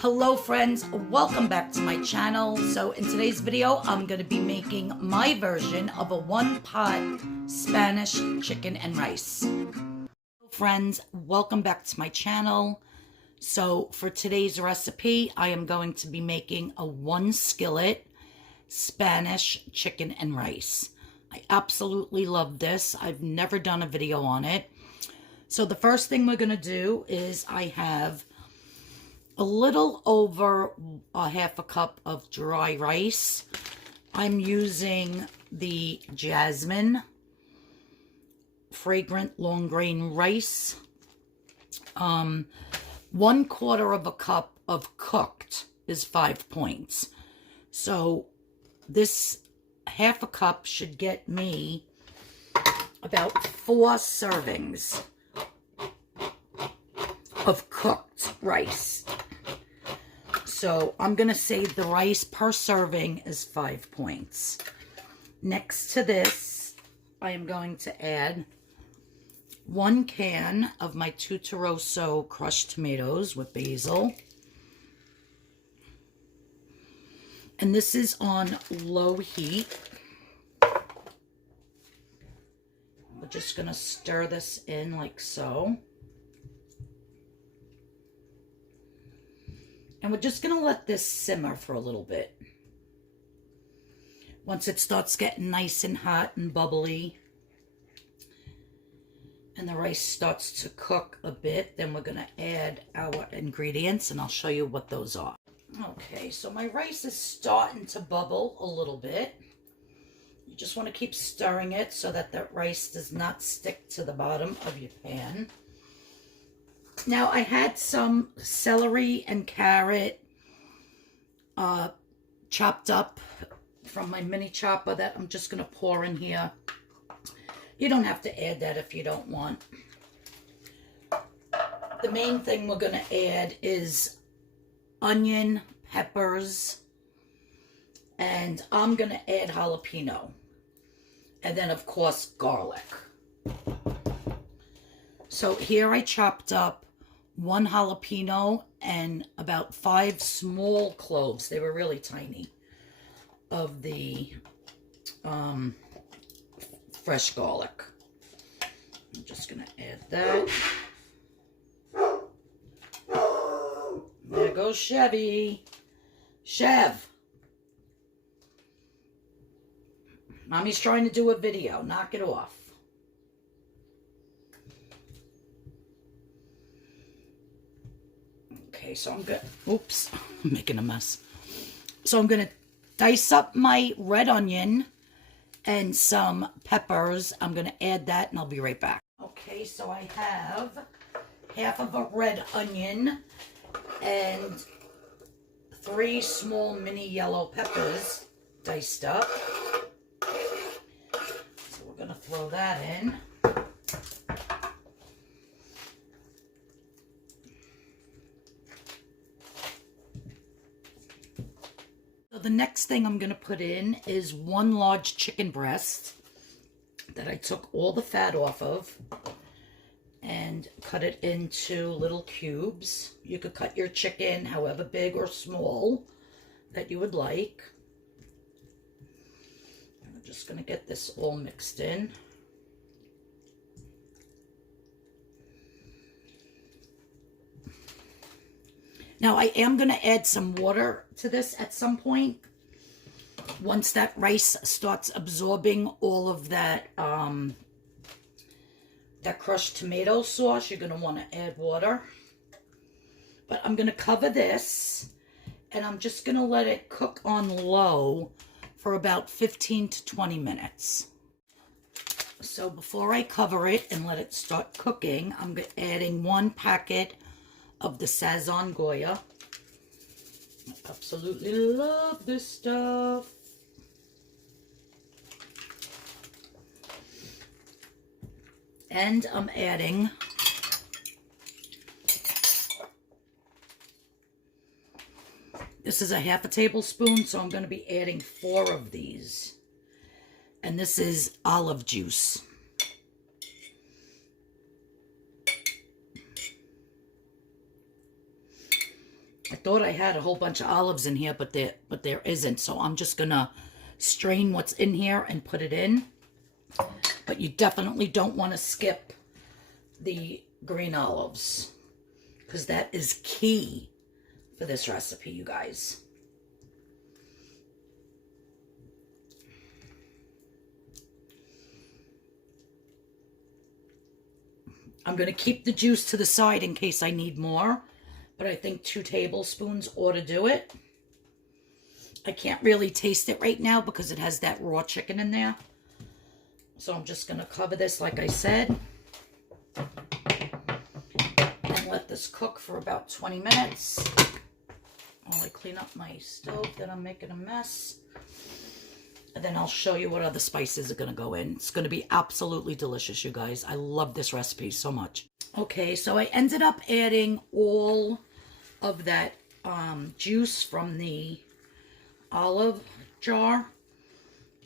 Hello friends, welcome back to my channel. So in today's video, I'm going to be making my version of a one-pot Spanish chicken and rice. Hello friends, welcome back to my channel. So for today's recipe, I am going to be making a one skillet Spanish chicken and rice. I absolutely love this. I've never done a video on it. So the first thing we're going to do is I have a little over a half a cup of dry rice. I'm using the Jasmine fragrant long grain rice. 1/4 of a cup of cooked is 5 points. So this half a cup should get me about 4 servings of cooked rice. So I'm going to say the rice per serving is 5 points. Next to this, I am going to add 1 can of my Tuturoso crushed tomatoes with basil. And this is on low heat. We're just going to stir this in like so. And we're just going to let this simmer for a little bit. Once it starts getting nice and hot and bubbly, and the rice starts to cook a bit, then we're going to add our ingredients, and I'll show you what those are. Okay, so my rice is starting to bubble a little bit. You just want to keep stirring it so that the rice does not stick to the bottom of your pan. Now, I had some celery and carrot chopped up from my mini chopper that I'm just going to pour in here. You don't have to add that if you don't want. The main thing we're going to add is onion, peppers, and I'm going to add jalapeno. And then, of course, garlic. So here I chopped up 1 jalapeno and about 5 small cloves. They were really tiny, of the fresh garlic. I'm just going to add that. There goes Chevy. Chev. Mommy's trying to do a video. Knock it off. Okay, so I'm good. Oops, I'm making a mess. So I'm going to dice up my red onion and some peppers. I'm going to add that and I'll be right back. Okay, so I have half of a red onion and 3 small mini yellow peppers diced up. So we're going to throw that in. The next thing I'm going to put in is 1 large chicken breast that I took all the fat off of and cut it into little cubes. You could cut your chicken however big or small that you would like. And I'm just going to get this all mixed in. Now, I am going to add some water to this at some point. Once that rice starts absorbing all of that, that crushed tomato sauce, you're going to want to add water. But I'm going to cover this, and I'm just going to let it cook on low for about 15 to 20 minutes. So before I cover it and let it start cooking, I'm adding 1 packet of the Sazon Goya. I absolutely love this stuff. And I'm adding this is a half a tablespoon, so I'm going to be adding 4 of these. And this is olive juice. I thought I had a whole bunch of olives in here, but there isn't. So I'm just going to strain what's in here and put it in. But you definitely don't want to skip the green olives, because that is key for this recipe, you guys. I'm going to keep the juice to the side in case I need more, but I think 2 tablespoons ought to do it. I can't really taste it right now because it has that raw chicken in there. So I'm just going to cover this like I said and let this cook for about 20 minutes while I clean up my stove that I'm making a mess. And then I'll show you what other spices are going to go in. It's going to be absolutely delicious, you guys. I love this recipe so much. Okay, so I ended up adding all of that juice from the olive jar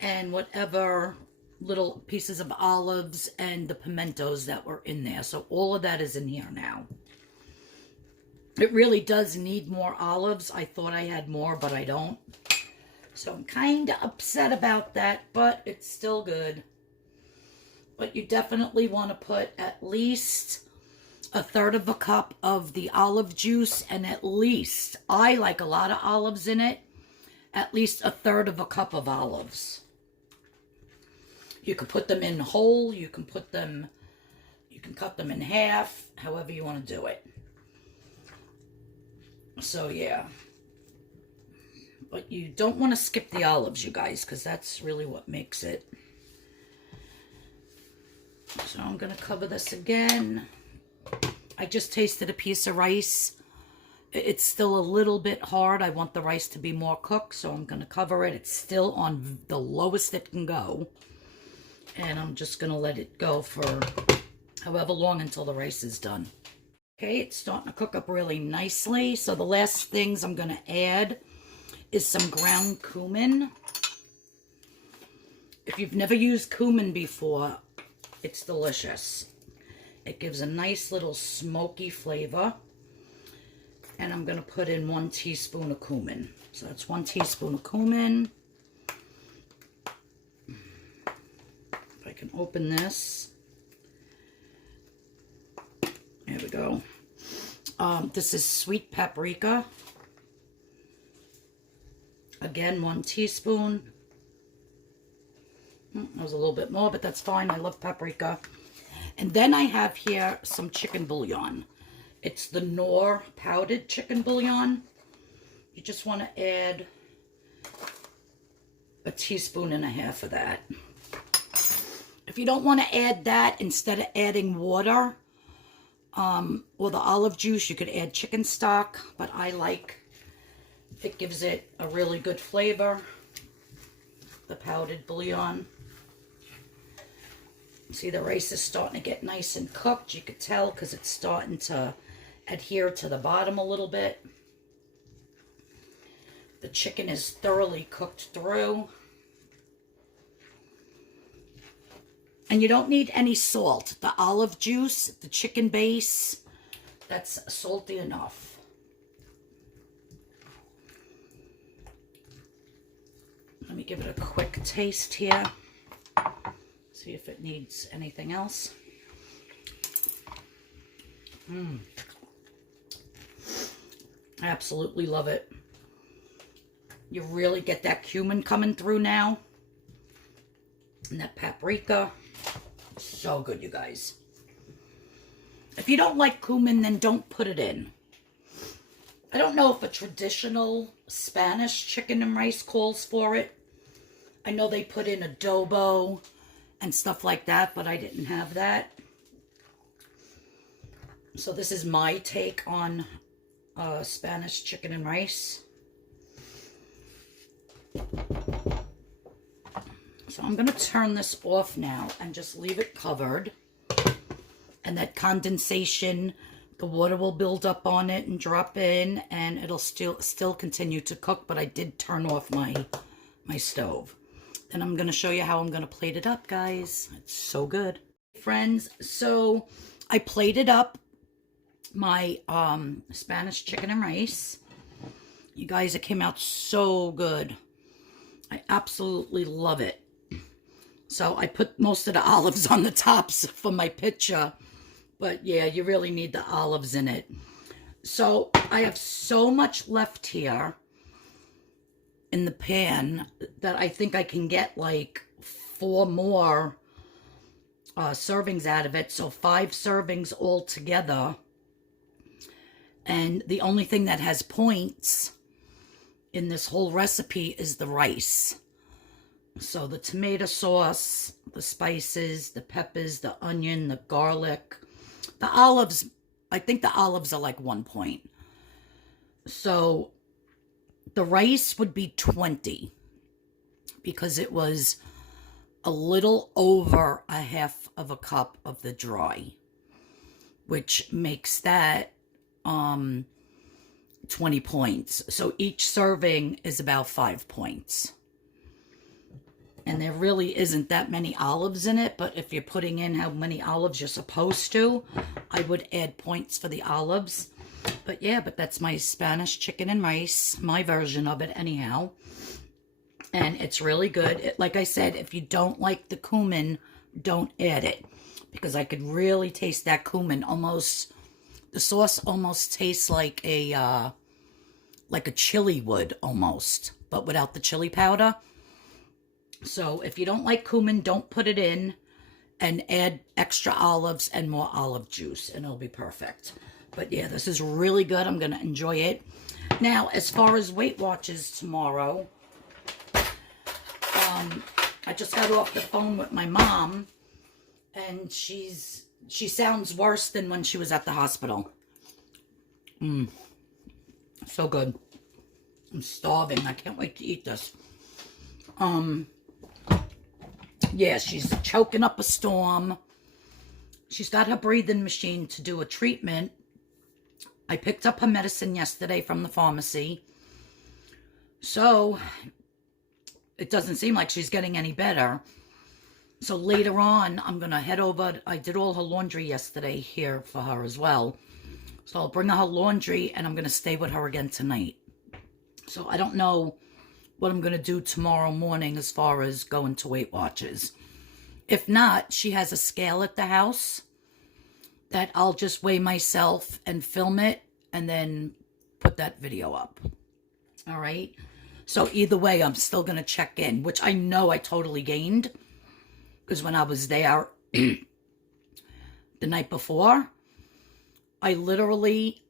and whatever little pieces of olives and the pimentos that were in there. So all of that is in here now. It really does need more olives. I thought I had more, but I don't. So I'm kind of upset about that, but it's still good. But you definitely want to put at least 1/3 of a cup of the olive juice, and at least, I like a lot of olives in it, at least 1/3 of a cup of olives. You can put them in whole, you can cut them in half, however you want to do it. So yeah. But you don't want to skip the olives, you guys, because that's really what makes it. So I'm going to cover this again. I just tasted a piece of rice. It's still a little bit hard. I want the rice to be more cooked, so I'm going to cover it. It's still on the lowest it can go. And I'm just going to let it go for however long until the rice is done. Okay, it's starting to cook up really nicely. So the last things I'm going to add is some ground cumin. If you've never used cumin before, it's delicious. It gives a nice little smoky flavor. And I'm going to put in 1 teaspoon of cumin. So that's 1 teaspoon of cumin. If I can open this. There we go. This is sweet paprika. Again, 1 teaspoon. That was a little bit more, but that's fine. I love paprika. And then I have here some chicken bouillon. It's the Knorr powdered chicken bouillon. You just want to add 1.5 teaspoons of that. If you don't want to add that, instead of adding water or the olive juice, you could add chicken stock, but I like it, gives it a really good flavor, the powdered bouillon. See, the rice is starting to get nice and cooked. You could tell because it's starting to adhere to the bottom a little bit. The chicken is thoroughly cooked through. And you don't need any salt. The olive juice, the chicken base, that's salty enough. Let me give it a quick taste here. See if it needs anything else. I absolutely love it. You really get that cumin coming through now. And that paprika. So good, you guys. If you don't like cumin, then don't put it in. I don't know if a traditional Spanish chicken and rice calls for it. I know they put in adobo and stuff like that, but I didn't have that. So this is my take on Spanish chicken and rice. So I'm going to turn this off now and just leave it covered. And that condensation, the water will build up on it and drop in, and it'll still continue to cook, but I did turn off my stove. And I'm going to show you how I'm going to plate it up, guys. It's so good. Friends, so I plated up my Spanish chicken and rice. You guys, it came out so good. I absolutely love it. So I put most of the olives on the tops for my picture. But yeah, you really need the olives in it. So I have so much left here in the pan that I think I can get like 4 more servings out of it. So 5 servings altogether. And the only thing that has points in this whole recipe is the rice. So the tomato sauce, the spices, the peppers, the onion, the garlic, the olives. I think the olives are like 1 point. So the rice would be 20 because it was a little over a half of a cup of the dry, which makes that 20 points. So each serving is about 5 points. And there really isn't that many olives in it, but if you're putting in how many olives you're supposed to, I would add points for the olives. But yeah, but that's my Spanish chicken and rice, my version of it anyhow. And it's really good. Like I said, if you don't like the cumin, don't add it. Because I could really taste that cumin. Almost, the sauce almost tastes like a chili would almost, but without the chili powder. So if you don't like cumin, don't put it in, and add extra olives and more olive juice, and it'll be perfect. But yeah, this is really good. I'm going to enjoy it. Now, as far as Weight Watchers tomorrow, I just got off the phone with my mom, and she sounds worse than when she was at the hospital. So good. I'm starving. I can't wait to eat this. Yeah, she's choking up a storm. She's got her breathing machine to do a treatment. I picked up her medicine yesterday from the pharmacy. So, it doesn't seem like she's getting any better. So later on, I'm going to head over. I did all her laundry yesterday here for her as well. So I'll bring her laundry, and I'm going to stay with her again tonight. So I don't know what I'm going to do tomorrow morning as far as going to Weight Watchers. If not, she has a scale at the house that I'll just weigh myself and film it and then put that video up. All right? So either way, I'm still going to check in, which I know I totally gained. Because when I was there the night before, I literally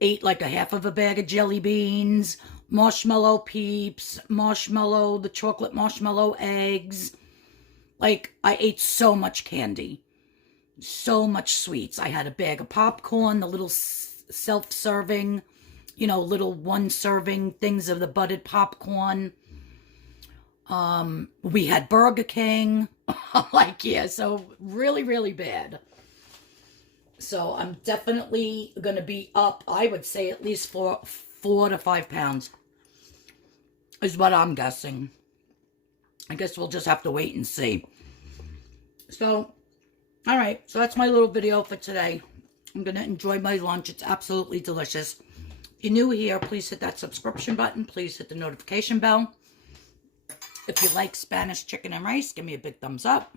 ate like a half of a bag of jelly beans, marshmallow peeps, the chocolate marshmallow eggs. Like, I ate so much candy. So much sweets. I had a bag of popcorn, the little self-serving, little one-serving things of the buttered popcorn. We had Burger King. Like, yeah, so really, really bad. So I'm definitely going to be up, I would say, at least 4 to 5 pounds. Is what I'm guessing. I guess we'll just have to wait and see. So, alright. So that's my little video for today. I'm going to enjoy my lunch. It's absolutely delicious. If you're new here, please hit that subscription button. Please hit the notification bell. If you like Spanish chicken and rice, give me a big thumbs up.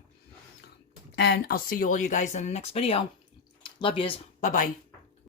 And I'll see you guys in the next video. Love yous. Bye-bye.